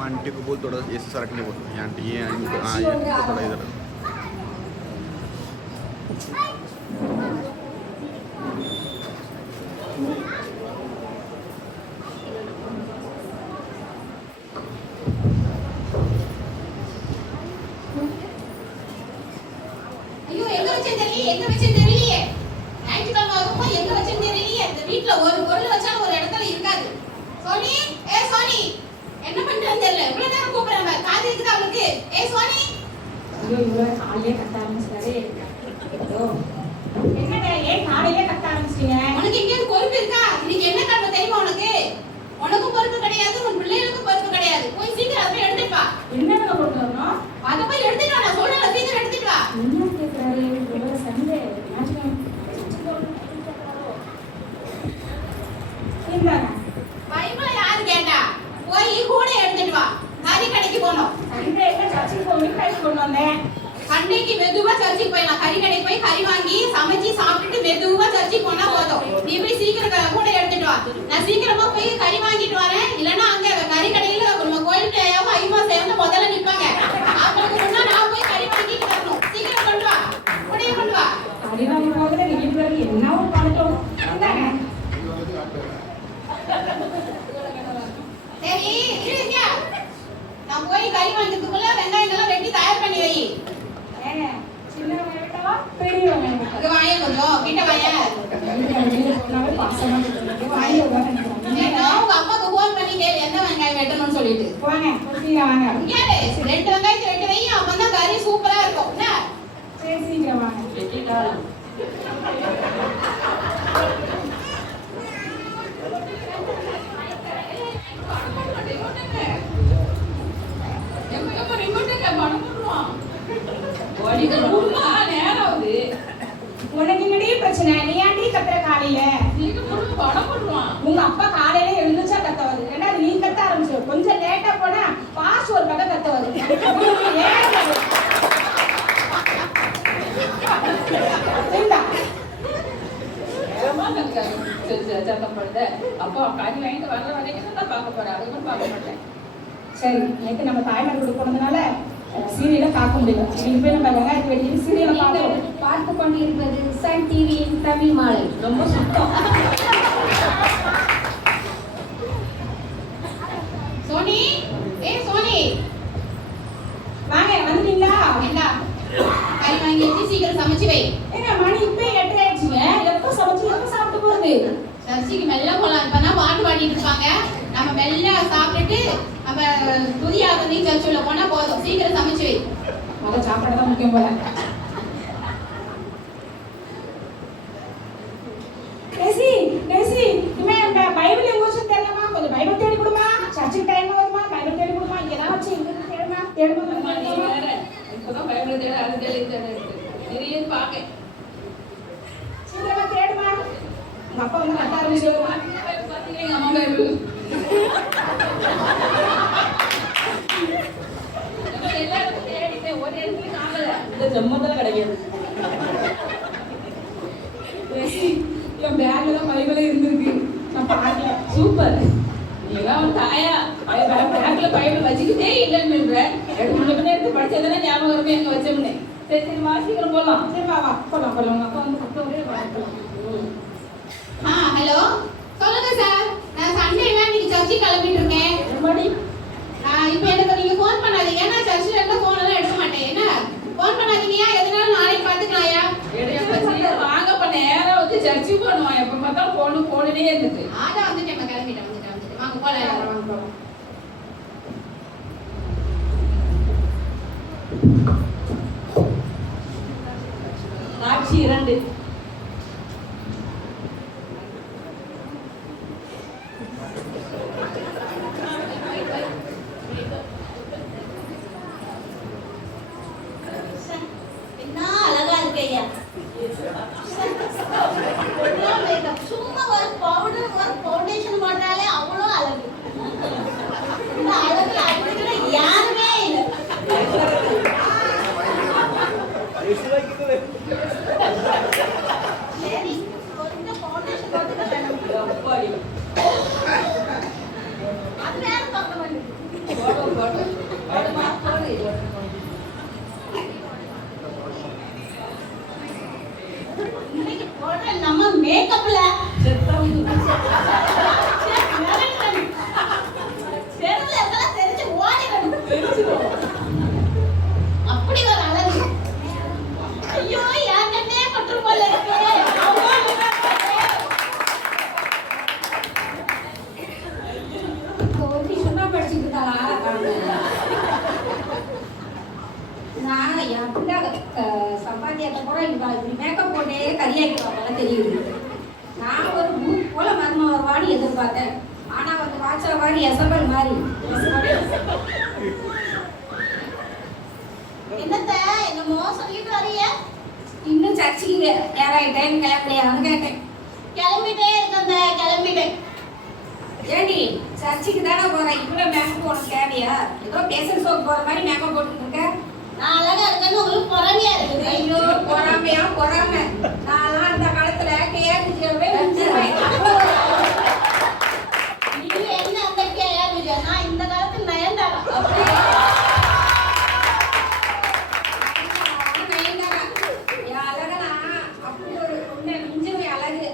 Aunty को बोल थोड़ा ऐसे सरकने बोल आंटी ये थोड़ा इधर அன்னைக்கு மெதுவா சர்ச்சுக்கு போயலாம். கறி கடைக்கு போய் கறி வாங்கி சமைச்சு சாப்பிட்டுட்டு மெதுவா சர்ச்சுக்கு போனா போதும். நீ போய் சீக்கிரம் கூட எடுத்துட்டு வா. நான் சீக்கிரமா போய் கறி வாங்கிட்டு வரேன். இல்லன்னா அங்க கறி கடையில நம்ம கோயிலுக்கு ஐமா சேர்ந்து முதல்ல நிப்பாங்க. அவங்களுக்கு முன்னா நான் போய் கறி வாங்கிட்டு வரணும். சீக்கிரம் கொண்டு வா. உடனே கொண்டு வா. கறி வாங்கி போகல நீ வீட்டுல என்ன ஒரு பணத்தோம். சரி இருங்க. நான் போய் கறி வாங்கிக்கிறதுக்குள்ள வெங்காயம் எல்லாம் வெட்டி தயார் பண்ணி வை. சின்ன வெங்காயமா பெரிய வெங்காயம் அங்க வாயே கொஞ்சம் கிட்ட வாயே. நான் பாசமா வாயே வரேன். உங்க அம்மாக்கு ஃபோன் பண்ணி கேளு என்ன வெங்காயம் வெட்டணும்னு சொல்லிட்டு. வாங்க சீக்கிரம் வாங்க. கேளு ரெண்டு வெங்காயத்தை வெட்டி வை. அப்பதான் கறி சூப்பரா இருக்கும். என்ன? சரி சீக்கிரம் வாங்க. வெட்டிட்டாளா? உனக்கு என்னடி பிரச்சனை? நீ ஏன்டி கத்துற காலையில? உங்க அப்பா காலையில எழுந்துச்சா கத்தவாது. ரெண்டாவது நீ கத்த ஆரம்பிச்சு. கொஞ்சம் லேட்டா போனா பாஸ் ஒரு பக்கம் கத்தவாது. சரி நேற்று நம்ம தாய்மார் கூட போனதுனால சீரியலை பார்க்க முடியல. இன்னைக்கு போய் நம்ம வெங்காயத்தை வெட்டி சீரியலை பார்த்து கொண்டிருப்பது சன் டிவியின் தமிழ் மாலை. ரொம்ப சுத்தம். சோனி சோனி வாங்க வந்துட்டீங்களா? என்ன கறி வாங்கி வச்சு சீக்கிரம் சமைச்சு வை. ஏங்க மணி இப்போ 8 ஆயிடுச்சுங்க. எப்போ சமைச்சு எப்போ சாப்பிட்டு போறது? சர்ச்சைக்கு மெல்ல போலாம். இப்பதான் பாட்டு பாடிட்டு இருப்பாங்க. நம்ம மெல்ல சாப்பிட்டுட்டு நம்ம புதிய ஆகி சர்ச்சுல போனா போதும். சீக்கிரம் சமைச்சு வை. அதை சாப்பாடு தான் முக்கியம் போல. பைபிள் எங்க வச்சு தெரியலமா? கொஞ்சம் பைபிள் தேடி கொடுமா. சர்ச்சுக்கு டைம் ஆகுதுமா. பைபிள் தேடி கொடுமா. இங்கதான் வச்சு எங்க தேடுமா? தேடுமா. இப்பதான் பைபிள் தேட அது தேட நிறைய பாக்க. சீக்கிரமா தேடுமா. உங்க அப்பா வந்து கட்ட ஆரம்பிச்சிருவா. பாத்தீங்க அம்மா பைபிள். எல்லாரும் தேடிட்டு ஒரு இடத்துல காணல. இந்த ஜம்மத்துல கிடைக்காது. என் பேக்ல தான் பைபிளே இருந்திருக்கு. நான் பார்க்கல. சூப்பர். நீதான் தாயா பேக்ல பைபிள் வச்சுக்கிட்டே இல்லைன்னு சொல்றேன். 2 மணி நேரத்துக்கு படிச்சதானே ஞாபகம் இருக்கும் எங்க வச்சோம்னே. சரி சரி வா சீக்கிரம் போலாம். சரி வா வா போலாம் போலாம். உங்க அப்பா வந்து அப்பா ஒரே வரலாம். ஹலோ சொல்லுங்க சார். நான் சண்டேல இன்னைக்கு சர்ச்சுக்கு கிளம்பிட்டு இருக்கேன். எப்படி? இப்போ எனக்கு நீங்க ஃபோன் பண்ணாதீங்க. நான் சர்ச்சில் இருக்க ஃபோன் எல்லாம் எடுக்க மாட்டேன். என்ன ஃபோன் பண்ணாதீங்கயா? எதனால நாளைக்கு பார்த்துக்கலாம்யா. வாங்கப்ப நேரம் வந்து சர்ச்சுக்கு போகணும். எப்ப பார்த்தாலும் போனே இருந்துச்சு. ஆடா வந்துட்டேன் கிளம்பிட்டேன். வாங்க போலாம். வாங்க போலாம். காட்சி 2. சும்மா ஒரு பவுடர் ஒரு ஃபவுண்டேஷன் போட்டாலே அவ்வளோ அழகு. இந்த அழகுல அடிக்கிற யாருமே இல்லை. சரி கொஞ்சம் ஃபவுண்டேஷன் போட்டுக்க வேணும். தெருவுல இருக்கலாம் தெரிஞ்சு ஓடிடணும். அப்படி ஒரு அழகு. ஐயோ என் கண்ணே பற்று போல இருக்கு. ஒருத்தி சும்மா படிச்சுட்டு இருந்தாளா? நான் என் பிள்ளை சம்பாத்தியத்தை கூட இப்படி மேக்கப் போட்டே கரியாக்கிடுவாங்க தெரியுது. நான் ஒரு பூத் போல மர்ம வருவான்னு எதிர்பார்த்தேன். ஆனா வந்து வாட்சா மாதிரி எசபல் மாதிரி என்னத்த என்னமோ சொல்லிட்டு வரிய? இன்னும் சர்ச்சைக்கு நேராயிட்டேன் கிளம்பலையான்னு கேட்டேன். கிளம்பிட்டே இருக்கந்த கிளம்பிட்டேன். ஏடி சர்ச்சைக்கு தானே போறேன், இவ்வளவு மேக்கப் உனக்கு தேவையா? ஏதோ பேசல் ஷோக்கு போற மாதிரி மேக்கப் போட்டுட்டு இருக்க. நான் அழகா இருக்கேன்னு உங்களுக்கு பொறாமையா இருக்குது. ஐயோ பொறாமையா பொறாமை. நான் அந்த காலத்துல கேஆர்ஜியாவே வச்சிருவேன். நீங்க என்ன அந்த கேஆர் விஜயா? நான் இந்த காலத்துல நயன்தாரா. என் அழகனா அப்படி ஒரு உன்னை மிஞ்சும் அழகு.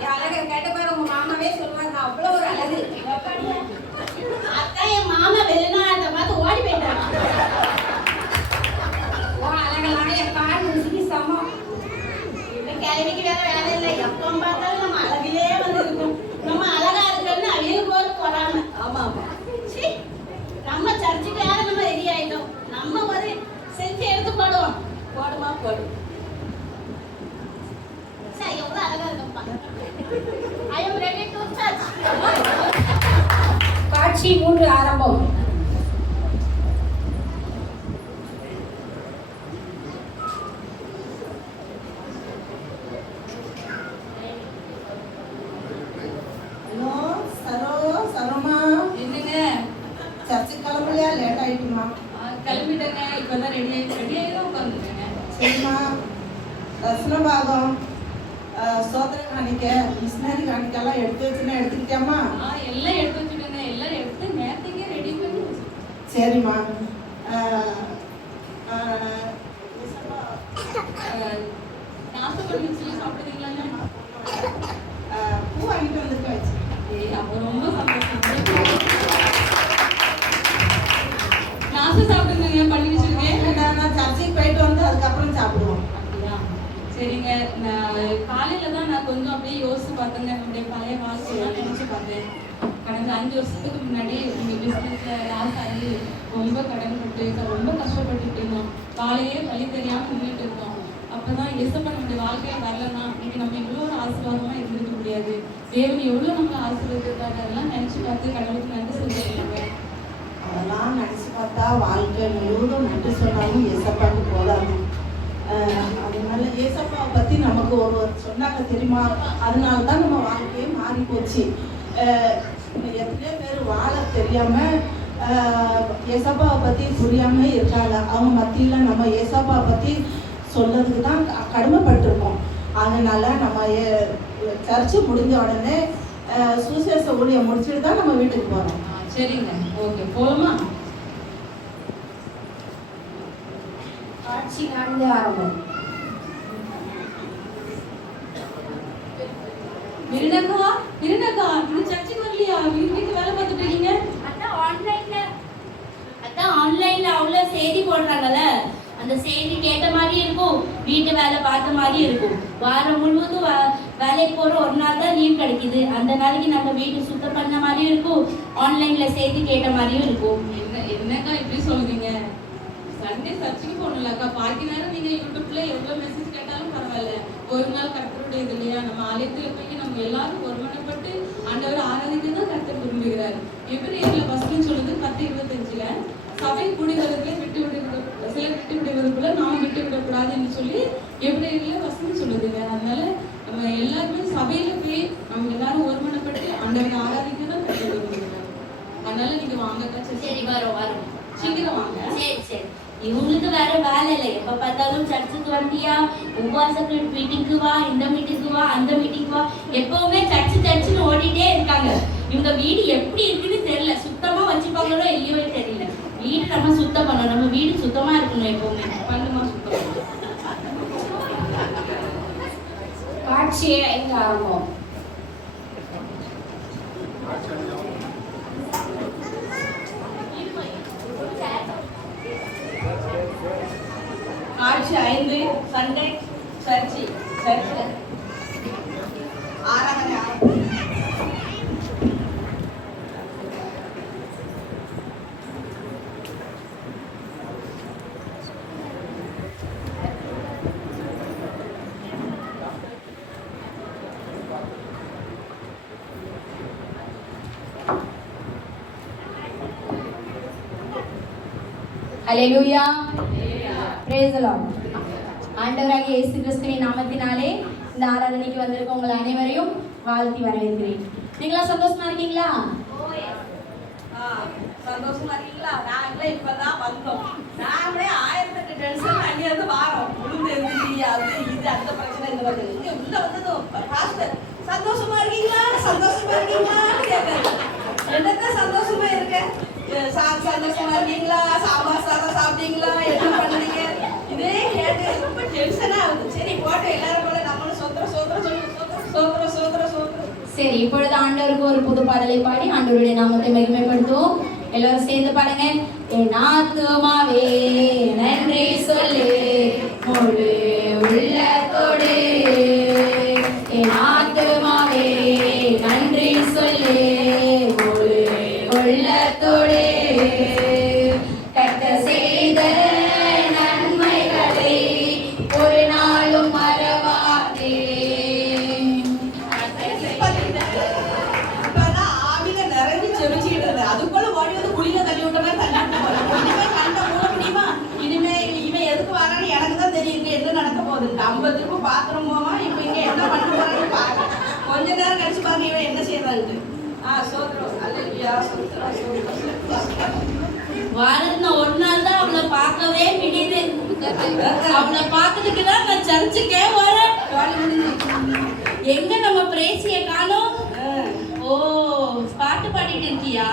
என் அழகை கேட்ட பாரு உங்க மாமாவே சொல்லுவாங்க, அவ்வளோ ஒரு அழகு. அதான் என் மாமா வெளிநாட்டை பார்த்து ஓடி போயிட்டாங்க. உன் அழகெல்லாம் என் கால் ருசிக்கு சமம். இந்த கிழமைக்கு வேற வேலை இல்லை. எப்போ பார்த்தாலும் நம்ம அழகிலே வந்து இருக்கும். நம்ம அழகா இருக்கணும்னு அழியும் போது பொறாம. ஆமா ஆமா. சீ, நம்ம சர்ச்சுக்காக நம்ம ரெடி ஆயிட்டோம். நம்ம ஒரு செல்ஃபி எடுத்து போடுவோம். போடுமா போடு. சார் எவ்வளவு அழகா இருக்குப்பா. I am ready to church. காட்சி 3 ஆரம்பம். ஹலோ சரோமா என்னங்க? சர்ச்சுக்கு கிளம்பலையா? லேட் ஆயிட்டுமா? கிளம்பிட்டேங்க. இப்பதான் ரெடி ஆகி தான் உட்காந்துருக்கேங்க. சரிம்மா, ரசன பாகம், சோதனை காணிக்க, மிஷினரி காணிக்கெல்லாம் எடுத்து வச்சுன்னா எடுத்துக்கிட்டியாம்மா? எல்லாம் எடுத்து வச்சுட்டேங்க. எல்லாம் எடுத்து நேரத்துக்கே ரெடி பண்ணி வச்சுட்டேன். சரிம்மா. நாஸ்தா பண்ணி வச்சு சாப்பிடுறீங்களாங்க? பூ வாங்கிட்டு வந்துட்டு வச்சு. அப்போ ரொம்ப சந்தோஷம். நாஸ்தா சாப்பிடுங்க, பண்ணி வச்சிருக்கேன். நான் சர்ச்சுக்கு போயிட்டு வந்து அதுக்கப்புறம் சாப்பிடுவோம். அப்படியா? சரிங்க. நான் காலையில தான் நான் கொஞ்சம் அப்படியே யோசிச்சு பார்த்தேங்க. நம்முடைய பழைய வாழ்க்கையெல்லாம் நினைச்சு பார்த்தேன். கடந்த 5 வருஷத்துக்கு முன்னாடி உங்க பிசினஸ்ல லாஸ் ஆகி ரொம்ப கடன்பட்டு ரொம்ப கஷ்டப்பட்டுட்டு இருந்தோம். காலையே வழி தெரியாம நின்றுட்டு இருக்கோம். அப்பதான் இயேசப்பா நம்முடைய வாழ்க்கையில வரலன்னா இன்னைக்கு நம்ம இவ்வளோ ஒரு ஆசீர்வாதமா இருந்திருக்க முடியாது. தேவன் எவ்வளவு நம்மளை ஆசீர்வதிச்சிருக்காரு அதெல்லாம் நினைச்சு பார்த்து கடவுளுக்கு நன்றி சொல்லியிருக்கேன். அதெல்லாம் நினச்சி பார்த்தா வாழ்க்கை முழுவதும் நன்றி சொன்னாலும் ஏசப்பாவுக்கு போதாது. அதனால ஏசப்பாவை பற்றி நமக்கு ஒருவர் சொன்னாங்க தெரியுமா? அதனால தான் நம்ம வாழ்க்கையே மாறி போச்சு. எத்தனையோ பேர் வாழ தெரியாமல் ஏசப்பாவை பற்றி புரியாமல் இருக்காங்க. அவங்க மத்தியில் நம்ம ஏசப்பாவை பற்றி சொல்றதுக்கு தான் கடமைப்பட்டிருக்கோம். அதனால நம்ம சர்ச்சு முடிஞ்ச உடனே சுசேஷ ஊழியம் முடிச்சுட்டு தான் நம்ம வீட்டுக்கு போகிறோம். சரிங்க, ஓகே, போலாமா? காட்சி 4 ஆரம்பம். விருணக்கா, விருணக்கா, நீ சர்ச்சுக்கு வரலையா? வீட்டுக்கு வேலை பார்த்துட்டு இருக்கீங்க? அதான் ஆன்லைன்ல அவ்வளோ செய்தி போடுறாங்கல்ல, அந்த செய்தி கேட்ட மாதிரி இருக்கும், வீட்டு வேலை பார்த்த மாதிரி இருக்கும். வாரம் முழுவதும் வேலைக்கு போகிற ஒரு நாள் தான் லீவ் கிடைக்குது. அந்த நாளைக்கு நம்ம வீட்டு சுத்தம் பண்ண மாதிரியும் இருக்கும், ஆன்லைன்ல செய்தி கேட்ட மாதிரியும் இருக்கும். என்னக்கா இப்படி சொல்றீங்க? சண்டே சர்ச்சுக்கு போகணும்லக்கா. பாக்கி நேரம் நீங்க யூடியூப்ல எவ்வளவு மெசேஜ் கேட்டாலும் பரவாயில்ல. ஒரு நாள் கர்த்தருடைய இது இல்லையா? நம்ம ஆலயத்துல போய் நம்ம எல்லாரும் ஒருமனப்பட்டு ஆண்டவர் ஆராதிக்க தான் கர்த்தர் விரும்புகிறார். எபிரேயர்ல வசனம் சொல்லுது 10:25 சபை கூடுகிறதுல விட்டு விடுவதற்குள்ள நாம் விட்டு விடக்கூடாதுன்னு சொல்லி எபிரேயர்ல வசனம் சொல்லுதுங்க. அதனால நம்ம எல்லாருமே சபையில போய் நம்ம எல்லாரும் ஒருமனப்பட்டு ஆண்டவரை ஆராதிக்க தான் கர்த்தர் விரும்புகிறார். அதனால நீங்க வாங்கக்கா. சரி, வரோம். சீக்கிரம் வாங்க. சரி. இவங்களுக்கு வேற வேலை இல்லை. எப்ப பார்த்தாலும் சர்ச்சுக்கு வந்தியா, உபவாச மீட்டிங்கு வா, இந்த மீட்டிங்கு வா, அந்த மீட்டிங் வா, எப்பவுமே சர்ச்சுன்னு ஓடிட்டே இருக்காங்க. இவங்க வீடு எப்படி இருக்குன்னு தெரியல. சுத்தமா வச்சுப்பாங்களோ இல்லையோ தெரியல. வீடு நம்ம சுத்தம் பண்ணணும். நம்ம வீடு சுத்தமா இருக்கணும் எப்பவுமே. பண்ணுமா சுத்தம். காட்சி 5 ஆரம்பம். மார்ச் 5 சண்டே சர்ச்சில் ஆராதனை ஹல்லேலூயா, பிரேஸ் தி லார்ட். ஆண்டவராகிய இயேசு கிறிஸ்துவின் நாமத்தினாலே இந்த ஆராதனைக்கு வந்திருக்க உங்கள் அனைவரையும் வாழ்த்தி வரவேற்கிறேன். நீங்களா சந்தோஷமா இருக்கீங்களா? சந்தோஷமா இருக்கீங்களா? நாங்களே இப்பதான் வந்தோம். நாங்களே 1008 டென்ஷன் அங்கிருந்து வாரோம். உளுந்து எழுதி அது இது அந்த பிரச்சனை இந்த வருது. இங்க உள்ள வந்ததும் பாஸ்டர் சந்தோஷமா இருக்கீங்களா கேட்காரு. என்னத்த சந்தோஷமா இருக்க? சந்தோஷமா இருக்கீங்களா? சாம்பார் சாதம் சாப்பிட்டீங்களா? என்ன பண்ணுறீங்க? இதே கேட்டு ரொம்ப டென்ஷனா ஆகுது. சரி போட்டு எல்லாரும் போல நம்மளும் சோத்திரம். சரி, இப்பொழுது ஆண்டவருக்கு ஒரு புது பாடலை பாடி ஆண்டவருடைய நாமத்தை மகிமைப்படுத்துவோம். எல்லாரும் சேர்ந்து பாடுங்க. என் ஆத்துமாவே நன்றி சொல்லு முழு உள்ளத்தோடு, என் ஆத்துமாவே நன்றி சொல்லு முழு உள்ளத்தோடு, கர்த்தர் செய்த நன்மைகளை ஒரு நாளும் மறவாதே. அதுக்குள்ள ஓடி வந்து குளிக்க தள்ளி விட்ட மாதிரி தள்ளி விட்டு இனிமே கண்ட மூட முடியுமா? இனிமே இவன் எதுக்கு வரான்னு எனக்கு தான் தெரியும் என்ன நடக்க போகுது. 50 திரும்ப பாத்திரம் போவா இப்ப இங்க என்ன பண்ண போறான்னு பாருங்க. கொஞ்ச நேரம் கழிச்சு பாருங்க இவன் என்ன செய்யறான்ட்டு. சோத்திரம் அல்லேலூயா, வாரத்துல ஒரு நாள் தான் அவளை பார்க்கவே முடியுது. அவளை பார்க்கறதுக்கு தான் நான் சர்ச்சுக்கே வரேன். எங்க நம்ம பிரேசிய காணோம்? ஓ, பாட்டு பாடிட்டு இருக்கியா?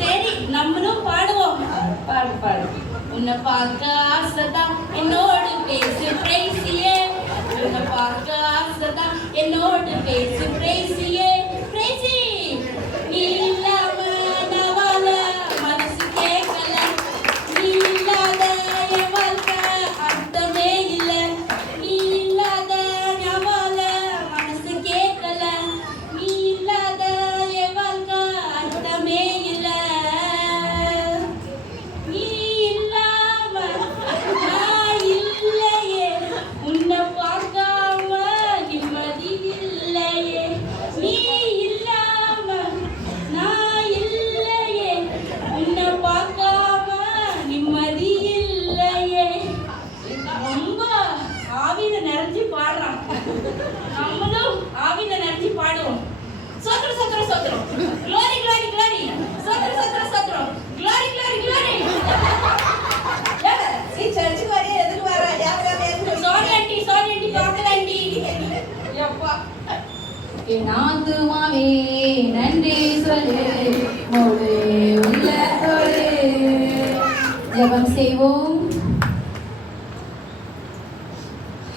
சரி, நம்மளும் பாடுவோம். பாடு. உன்னை பார்க்க ஆசைதான் என்னோடு பேசு பிரேசியே, உன்னை பார்க்க ஆசைதான் என்னோடு பேசு பிரேசியே. பிரேசி நீ இல்லாம நான் வாழ மனசு கேட்கல, நீ இல்லாத என் வாழ்க்கை அர்த்தமே இல்லை, நீ இல்லாத என் வாழ மனசு கேட்கல, நீ இல்லாத என் வாழ்க்கை அர்த்தமே இல்லை, நீ இல்லாம நான் இல்லையே, உன்னை பார்க்காம நிம்மதி இல்லையே, நீ இல்லாம நான் இல்லையே, உன்னை பார்க்காம நிம்மதி இல்லையே. ரொம்ப ஆவியில நிறைஞ்சு பாடுறான். நம்மளும் ஆவியில நிறைஞ்சு பாடுவோம். சோத்திரம் glory சோத்திரம் glory. நீ சர்ச்சுக்கு வரைய எதுக்கு வர? சாரி ஆண்டி பார்க்கல ஆண்டி. எப்பா என் ஆத்துமாவே நன்றி சொல்லு முழு உள்ளத்தோடு. ஜெபம் செய்வோம்.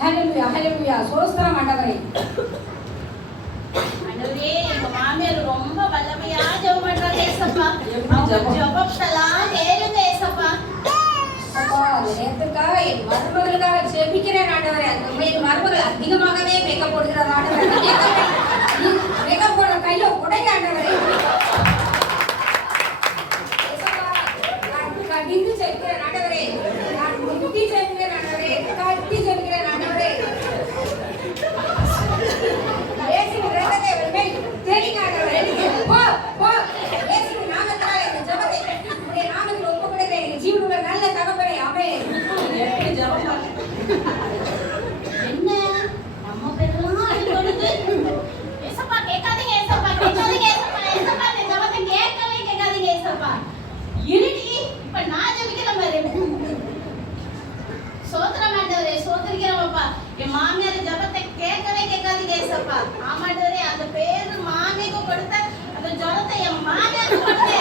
ஹல்லேலூயா, சோஸ்திரம் ஆண்டவரே. ஆண்டவரே, எங்க மாமியார் ரொம்ப வல்லமையா ஜெபம் பண்றாங்க ஏசப்பா. அவங்க ஜெபத்தெல்லாம் கேளுங்க ஏசப்பா. அப்பா, நேரத்துக்காக என் மருமகளுக்காக ஜெபிக்கிறேன் ஆண்டவரே. அந்த என் மருமகள் அதிகமாகவே மேக்கப் போடுகிறார் ஆண்டவரே. மேக்கப் போடுற கையில உடைங்க ஆண்டவரே. நான் கடிந்து ஜெபிக்கிறேன் ஆண்டவரே. நான் முட்டி ஜெபிக்கிறேன் ஆண்டவரே. கட்டி ஜெபிக்கிறேன் ஆண்டவரே. இயேசுவின் இரத்தத்தை மேல் தெளிங்க ஆண்டவரே. போ இயேசுவின் நாமத்தினாலே இந்த ஜெபத்தை உம்முடைய நாமத்தில் ஒப்புக்கொடுக்கிறேன். என் ஜீவனுள்ள நல்ல தகப்பனே, ஆமென். எப்படி ஜெபம் பண்ண? என்ன நம்ம பேரெல்லாம் அடிபடுது? ஏசப்பா கேட்காதீங்க ஏசப்பா. இந்த ஜெபத்தை கேட்காதீங்க ஏசப்பா. இருடி, இப்ப நான் ஜெபிக்கிற மாதிரி. சோத்திரம் ஆண்டவரே, சோத்திரிக்கிறோம்ப்பா. என் மாமியார் ஜெபத்தை கேட்காதீங்க ஏசப்பா. ஆமாண்டவரே, அந்த பேரு மாமியாருக்கு கொடுத்த அந்த ஜெபத்தை என் மாமியாருக்கு கொடுத்தே.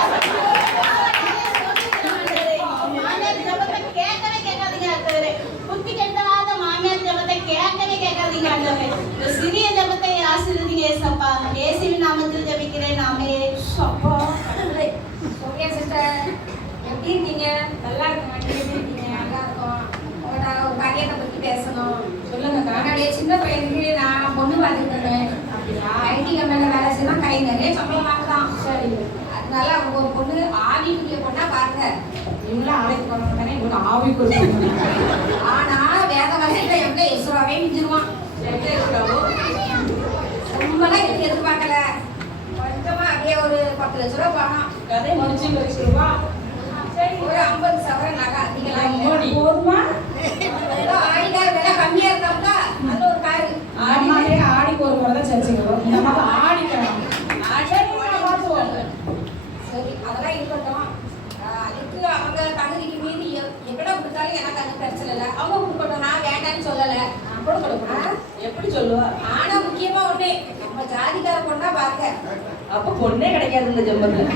மாமியார் ஜெபத்தை கேட்காதீங்க ஆண்டவரே. புத்தி கெட்டாத மாமியார் ஜெபத்தை கேட்காதீங்க ஆண்டவரே. இந்த சிறிய ஜெபத்தை ஆசீர்வதிங்க ஏசப்பா. இயேசுவின் நாமத்தில் ஜெபிக்கிறேன். ஆமென். அப்பா, கடவுளே. சோனியா சிஸ்டர் எப்படி இருக்கீங்க? நல்லா இருக்கோம். எப்படி இருக்கீங்க? நல்லா இருக்கோம். உங்கள்கிட்ட பேசணும். சொல்லுங்கக்கா. என்னுடைய சின்ன பையனுக்கு நான் பொண்ணு பார்த்துட்டு இருக்கேன். அப்படியா? ஐடி கம்பெனியில் வேலை செய்யலாம், கை நிறைய சம்பளம் வாங்கலாம். சரி. அதனால அவங்க ஒரு பொண்ணு ஆவிக்குரிய பொண்ணா பாருங்க. இவங்களும் ஆவிக்கு போனவங்க தானே, இவங்க ஆவிக்கு ஒரு பொண்ணு. ஆனா வேத வசதியில் எங்க எசுராவே மிஞ்சிருவான். ரொம்பலாம் எனக்கு எதிர்பார்க்கல. கொஞ்சமா அப்படியே ஒரு 10 லட்ச ரூபா பணம். கதை முடிச்சு வச்சுருவா. ஒரு 50 சவரன் நகை அதிகலாம் போதுமா? ஆடிக்கார விலை கம்மியா இருக்காங்களா? அது ஒரு காரு. ஆடினாலே ஆடிக்கு ஒரு முறை தான் சர்ச்சைக்கு வரும். இந்த மாதிரி ஆடிக்கலாம். சரி, அதெல்லாம் இருக்கட்டும். அதுக்கு அவங்க தகுதிக்கு மீறி எவ்வளவு கொடுத்தாலும் எனக்கு அது பிரச்சனை இல்லை. அவங்க கொடுக்கட்டும், நான் வேண்டான்னு சொல்லலை. நான் கூட கொடுக்கணும். எப்படி சொல்லுவா? ஆனா முக்கியமா ஒண்ணு, நம்ம ஜாதிக்கார பொண்ணா பாருங்க. அப்ப பொண்ணே கிடைக்காது இந்த ஜென்மத்துல.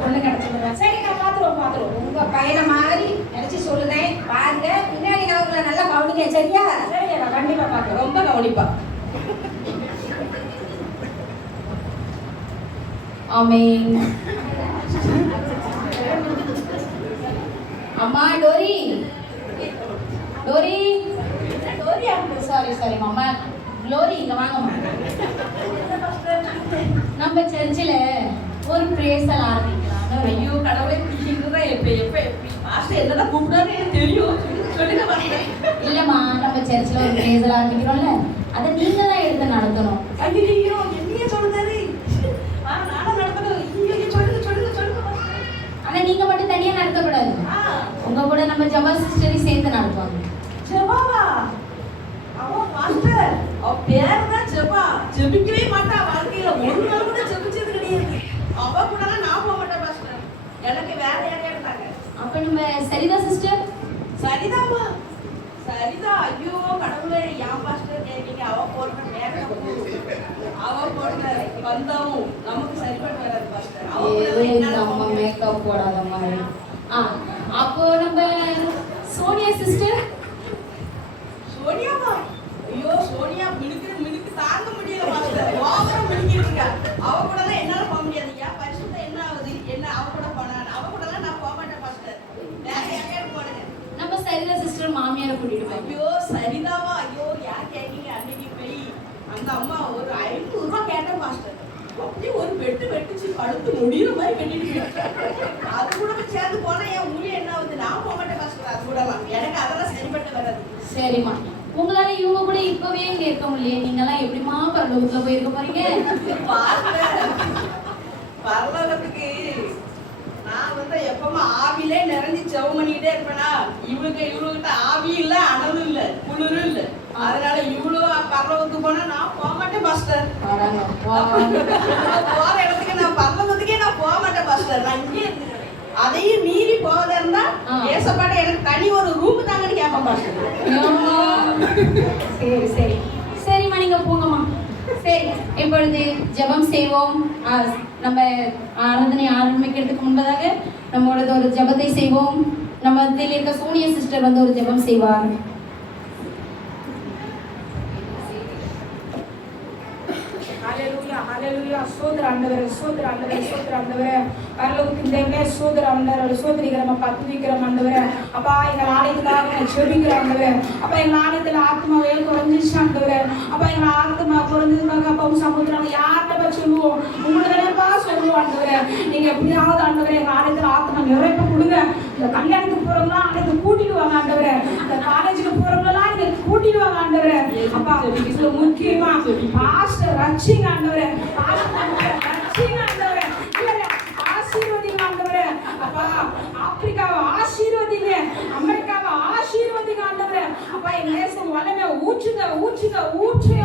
பொண்ணு கிடைச்சிருந்தா சரி, நான் பாத்துருவோம். உங்க பையனை மாதிரி நினைச்சு சொல்லுதேன் பாருங்க. பின்னாடி நான் உங்களை நல்லா கவனிக்க. சரியா? சரி, நான் கண்டிப்பா பாக்குறேன். ரொம்ப கவனிப்பா. ஆமென். அம்மா டோரி, டோரி டோரி சாரி மாமா. க்ளோரி இங்க வாங்கம்மா. நம்ம சர்ச்சில் ஒரு பிரேசல் ஆரம்பிக்கலாம். ஐயோ கடவுளே, பிடிக்கிறதா எப்ப மாஸ்டர் என்னதான் கூப்பிடாது எனக்கு தெரியும். சொல்லுங்க மாஸ்டர். இல்லம்மா, நம்ம சர்ச்சில் ஒரு பிரேசல் ஆரம்பிக்கிறோம்ல, அதை நீங்க தான் எடுத்து நடத்தணும். ஐயோ என்னையே சொல்லுதாரு. நானும் நடத்தணும். ஐயோ சொல்லுங்க. ஆனா நீங்க மட்டும் தனியா நடத்தக்கூடாது. உங்க கூட நம்ம ஜபா சிஸ்டரை சேர்த்து நடத்துவாங்க. ஜெபாவா? அவ மாஸ்டர், அவ பேர் தான் ஜெபா. ஜெபிக்கவே மாட்டா. வாழ்க்கையில ஒரு நாள் கூட ஜெபிச்சது கிடையாது. அவ கூட நான் போக மாட்டேன் மாஸ்டர். எனக்கு வேற யாரையா இருந்தாங்க. அப்ப நம்ம சரிதா சிஸ்டர்? சரிதாமா? சரிதா. ஐயோ கடவுளே, யா மாஸ்டர் கேட்டீங்க. அவ போடுற மேக்கப், அவ போடுற வந்தவும் நமக்கு சரிப்பட்டு வராது மாஸ்டர். அவ கூட நம்ம மேக்கப் போடாத மாதிரி. அப்போ நம்ம சோனியா சிஸ்டர்? சோனியாவா? ஐயோ சோனியா மினுக்கு தாங்க முடியல மாஸ்டர். ஓவரா மினுக்கிருங்க. அவ கூட எல்லாம் என்னால போக முடியாது. ஏன் பரிசுத்த என்ன ஆகுது? என்ன அவ கூட போனா? அவ கூட நான் போக மாட்டேன் மாஸ்டர். வேற யாரையாவது போடுங்க. நம்ம சரிதா சிஸ்டர் மாமியாரை கூட்டிட்டு போய். ஐயோ சரிதாவா? ஐயோ யார் கேட்டீங்க? அன்னைக்கு போய் அந்த அம்மா ஒரு 500 ரூபாய் கேட்டேன் மாஸ்டர். அப்படியே ஒரு வெட்டுச்சு, கழுத்து முடிகிற மாதிரி வெட்டிட்டு. அது கூட சேர்ந்து போனா என் ஊழியம் என்ன ஆகுது? நான் போக மாட்டேன் மாஸ்டர். அது கூடலாம் எனக்கு அதெல்லாம் சரிப்பட்டு வராது. சரிம்மா, உங்களால இவங்க கூட இப்பவே இங்க இருக்க முடியல. நீங்க எல்லாம் எப்படிமா பரலோகத்துல போயிருக்க போறீங்க? பரலோகத்துக்கு நான் வந்து எப்பவுமே ஆவிலே நிறைஞ்சு செவம் பண்ணிக்கிட்டே இருப்பேனா. இவளுக்கிட்ட ஆவியும் இல்லை, அனலும் இல்லை, குளிரும் இல்லை. அதனால இவ்வளவு பரலோகத்துக்கு போனா நான் போக மாட்டேன் மாஸ்டர். போற இடத்துக்கு நான் பரலோகத்துக்கே நான் போக மாட்டேன் மாஸ்டர். நான் இங்கே இருந்துக்கிறேன். அதையும் மீறி போவதா இருந்தா ஏசப்பாட எனக்கு தனி ஒரு ரூம் தாங்கன்னு கேட்பேன் மாஸ்டர். சரிம்மா, நீங்க போங்கம்மா. சரி, இப்பொழுது ஜெபம் செய்வோம். நம்ம ஆராதனை ஆரம்பிக்கிறதுக்கு முன்பதாக நம்மளோட ஒரு ஜெபத்தை செய்வோம். நம்ம இதில் இருக்க சோனியா சிஸ்டர் வந்து ஒரு ஜெபம் செய்வார். ஹalleluya சோதர ஆண்டவரே பரலோகத்தின் தேவனே சோதர ஆண்டவரே சோதரிக்கிறோம் அப்பா, துதிக்கிறோம் ஆண்டவரே. அப்பா எங்கள் ஆலயத்துக்காக ஜெபிக்கிறோம் ஆண்டவரே. அப்பா எங்கள் ஆலயத்தில் ஆத்மாவே குறைஞ்சிச்சு ஆண்டவரே. அப்பா எங்கள் ஆத்மா குறைஞ்சதுக்காக அப்பா சமுத்திரம் யார்கிட்ட சொல்லுவோம்? உங்களுக்குப்பா சொல்லுவோம் ஆண்டவரே. நீங்க எப்படியாவது ஆண்டவரே எங்கள் ஆலயத்தில் ஆத்மா நிறைய கொடுங்க. இந்த கல்யாணத்துக்கு போறவங்களாம் ஆலயத்துக்கு கூட்டிட்டு வாங்க ஆண்டவரே. இந்த காலேஜுக்கு போறவங்களெல்லாம் நீங்க கூட்டிட்டு வாங்க ஆண்டவரே. அப்பா இதுல முக்கியமா பாஸ்டர் ரட்சிங்க ஆண்டவரே. ஆசீர்வதிங்க ஆண்டவரே. அப்பா ஆப்பிரிக்காவை ஆசீர்வதிங்க, அமெரிக்காவை ஆசீர்வதிங்க ஆண்டவரே. அப்பா என் நேசம் வளமே ஊற்றுங்க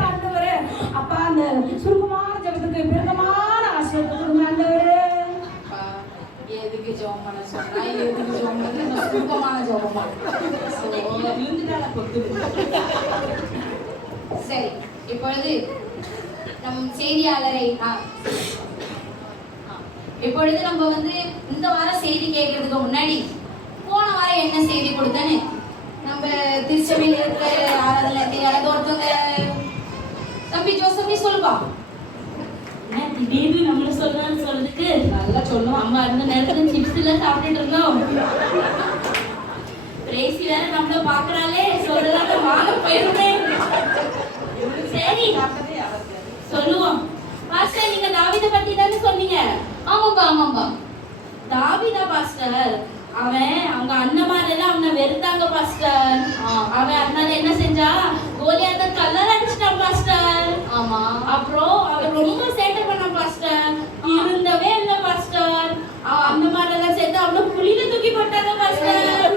ஆண்டவரே. அப்பா அந்த சுருக்கமான ஜபத்துக்கு பிறந்தமான ஆசீர்வாதம் கொடுங்க ஆண்டவரே. எதுக்கு ஜெபம் பண்ண சொன்னா? எதுக்கு ஜெபம் பண்ண? சுருக்கமான ஜெபமா? சரி, இப்பொழுது நம் செய்தியாளரை இப்பொழுது நம்ம வந்து இந்த வாரம் செய்தி கேட்கறதுக்கு முன்னாடி போன வாரம் என்ன செய்தி கொடுத்தேன்னு நம்ம திருச்சபையில் இருக்கிற ஆராதனை யாராவது ஒருத்தவங்க தம்பி ஜோசப் சொல்லுப்பா. திடீர்னு நம்மள சொல்றதுக்கு நல்லா சொல்லுவோம். அம்மா அந்த நேரத்துல சிப்ஸ் எல்லாம் சாப்பிட்டுட்டு இருந்தோம். டெய்ஸி வேற நம்மள பாக்குறாளே சொல்லலாத வாங்க போயிருந்தேன். சரி சொல்லுவோம். பாஸ்டர் நீங்க தாவீதை பத்தி தானே சொன்னீங்க? ஆமாம்பா. தாவீதா பாஸ்டர் அவன் அவங்க அண்ணன்மாரெல்லாம் அவனை வெறுத்தாங்க பாஸ்டர். அவன் அதனால என்ன செஞ்சா கோலியாத்த கல்லால அடிச்சிட்டான் பாஸ்டர். ஆமா. அப்புறம் அவன் ரொம்ப சேட்டை பண்ணான் பாஸ்டர். இருந்தவே இல்லை பாஸ்டர். அவன் அண்ணன்மாரெல்லாம் சேர்த்து அவனை புலியில தூக்கி போட்டாங்க பாஸ்டர்.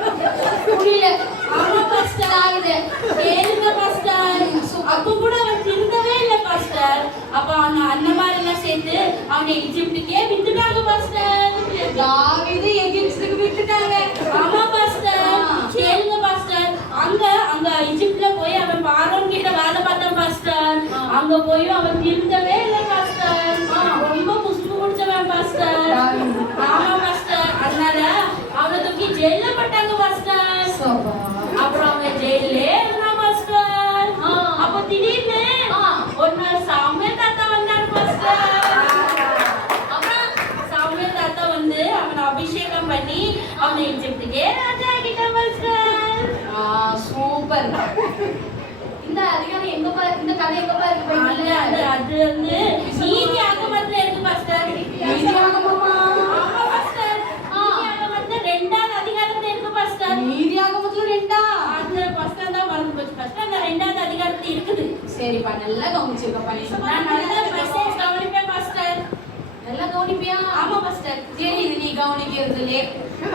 புரியல. ஆமா பாஸ்டர் ஆகுது கேளுங்க பாஸ்டர். அப்ப கூட அவன் திருந்தவே இல்லை பாஸ்டர். அப்ப அவன் அண்ணன்மாரெல்லாம் சேர்த்து அவனை எகிப்துக்கே விட்டுட்டாங்க பாஸ்டர். தாவீது எகிப்துக்கு விட்டுட்டாங்க. ஆமா பாஸ்டர் கேளுங்க பாஸ்டர். அங்க எகிப்துல போய் அவன் பார்வோன் கிட்ட வேலை பார்த்தான் பாஸ்டர். அங்க போய் அவன் திருந்தவே இல்லை பாஸ்டர். ரொம்ப முஸ்லிம் குடிச்சவன் பாஸ்டர். ஆமா பாஸ்டர் அதனால அவனை தூக்கி ஜெயில போட்டாங்க பாஸ்டர். அப்புறம் அவன் ஜெயிலே இருந்தான் பாஸ்டர். அப்ப திடீர்னு ஒரு நாள் சாமுவேல் தாத்தா வந்தார் பாஸ்டர். அப்புறம் சாமுவேல் தாத்தா வந்து அவனை அபிஷேகம் பண்ணி அவனை எகிப்துக்கே ராஜா ஆக்கிட்டான் பாஸ்டர். சூப்பர். இந்த அதிகாரம் இந்த கதை எங்கப்பா இருக்கு? அது வந்து நீதியாகமத்துல இருக்கு பாஸ்டர். நீதியாகமமா? ஆமா பாஸ்டர். நீதியாகமத்துல 2வது அதிகாரத்துல இருக்கு பாஸ்டர். நீதியாகமத்துல 2ஆ? அந்த பாஸ்டர் தான் மறந்து போச்சு பாஸ்டர். அந்த 2வது அதிகாரத்துல இருக்குது. சரிப்பா, நல்லா கவனிச்சிருக்கப்பா நீ. நான் நல்ல மெசேஜ் கவனிப்பேன் பாஸ்டர். நல்லா கவனிப்பியா? ஆமா பாஸ்டர். சரி, இது நீ கவனிக்கிறதுலே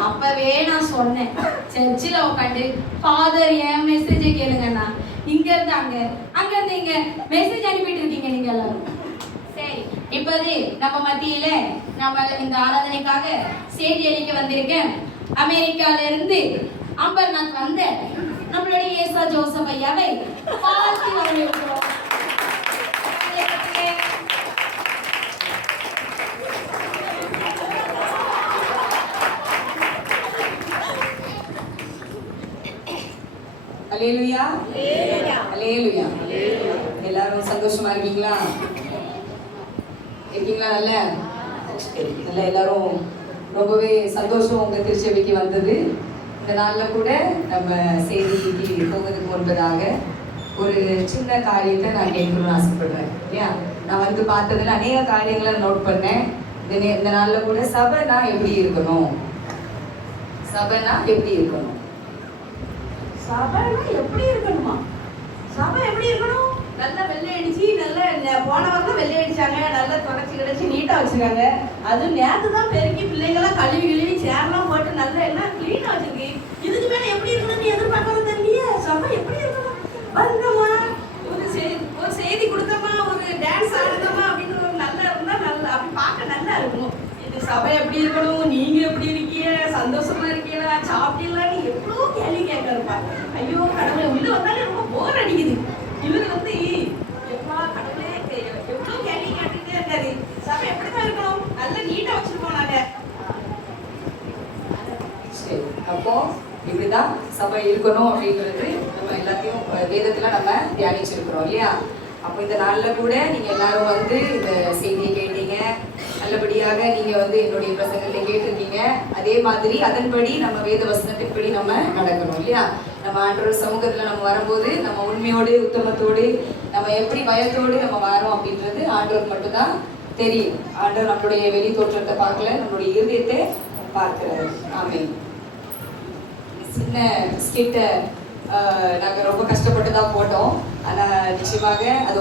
அப்பவே நான் சொன்னேன். சர்ச்சில் உட்காந்து ஃபாதர் என் மெசேஜை கேளுங்கண்ணா. இங்க இருந்து அங்க இருந்து இங்க மெசேஜ் அனுப்பிட்டு இருக்கீங்க நீங்க எல்லாரும். சரி, இப்போது நம்ம மத்தியில நம்ம இந்த ஆராதனைக்காக செய்தி அளிக்க வந்திருக்கேன். அமெரிக்கால இருந்து அம்பர்நாத் வந்த நம்மளுடைய ஏசா ஜோசப் ஐயாவை வாழ்த்து வரவேற்கிறோம். அல்லேலூயா அல்லேலூயா. எல்லாரும் சந்தோஷமா இருக்கீங்களா? நல்லா எல்லாரும் ரொம்பவே சந்தோஷம் உங்க திருச்சபைக்கு வந்தது. இந்த நாள்ல கூட நம்ம செய்திக்கு போவதற்கு முன்பதாக ஒரு சின்ன காரியத்தை நான் கேட்கணும்னு ஆசைப்படுறேன். இல்லையா, நான் வந்து பார்த்ததுல அநேக காரியங்களை நோட் பண்ணேன். இந்த நாள்ல கூட சபைனா எப்படி இருக்கணும்? சபைனா எப்படி இருக்கணும்? சபைனா எப்படி இருக்கணுமா? சபை எப்படி இருக்கணும்? நல்லா வெள்ளை அடிச்சு நல்லா போன வாரம் வெள்ளை அடிச்சாங்க, நல்லா தொடச்சி கிடச்சி நீட்டா வச்சிருக்காங்க. அது நேற்று தான் பெருக்கி பிள்ளைங்களாம் கழுவி சேர்லாம் போட்டு நல்லா எல்லாம் கிளீனா வச்சிருக்கு. இதுக்கு மேல எப்படி இருக்கணும்னு எதிர்பார்க்கறது தெரியலையே. சபை எப்படி இருக்கணும்? வந்தோமா, ஒரு செய்தி கொடுத்தோமா, ஒரு டான்ஸ் ஆடுதோமா அப்படின்னு ஒரு நல்லா இருந்தா நல்லா அப்படி பார்க்க நல்லா இருக்கணும். இது சபை எப்படி இருக்கணும்? நீங்க எப்படி இருக்கீங்க? சந்தோஷமா இருக்கீங்களா? சாப்பிட்டீங்களான்னு எவ்வளோ கேள்வி கேட்கறப்பா. ஐயோ கடவுளை, உள்ள வந்தாலே ரொம்ப போர் அடிக்குது. இவரு வந்து எப்பா கடவுளே எவ்வளோ கேள்வி கேட்டுட்டே இருக்காரு. சபை எப்படிதான் இருக்கணும்? நல்லா நீட்டா வச்சிருக்கோம் நாங்க. சரி, அப்போ இப்படிதான் சபை இருக்கணும் அப்படின்றது நம்ம எல்லாத்தையும் வேதத்துல நம்ம தியானிச்சிருக்கிறோம் இல்லையா? அப்போ இந்த நாள்ல கூட நீங்க எல்லாரும் வந்து இந்த செய்தியை கேட்டீங்க. நல்லபடியாக நீங்க வந்து என்னுடைய பிரசங்கத்தை கேட்டிருக்கீங்க. அதே மாதிரி அதன்படி நம்ம வேத வசனத்தின்படி நம்ம நடக்கணும் இல்லையா? நம்ம ஆண்டவர் சமூகத்துல நம்ம வரும்போது நம்ம உண்மையோடு உத்தமத்தோடு நம்ம எப்படி பயத்தோடு நம்ம வரோம் அப்படின்றது ஆண்டவர் மட்டும்தான் தெரியும். ஆண்டவர் நம்மளுடைய வெளி தோற்றத்தை பார்க்கல, நம்மளுடைய இருதயத்தை பார்க்கிறார். ஆமென். சின்ன ஸ்கிட்ட நாங்கள் ரொம்ப கஷ்டப்பட்டு தான் போட்டோம். ஆனால் நிச்சயமாக அது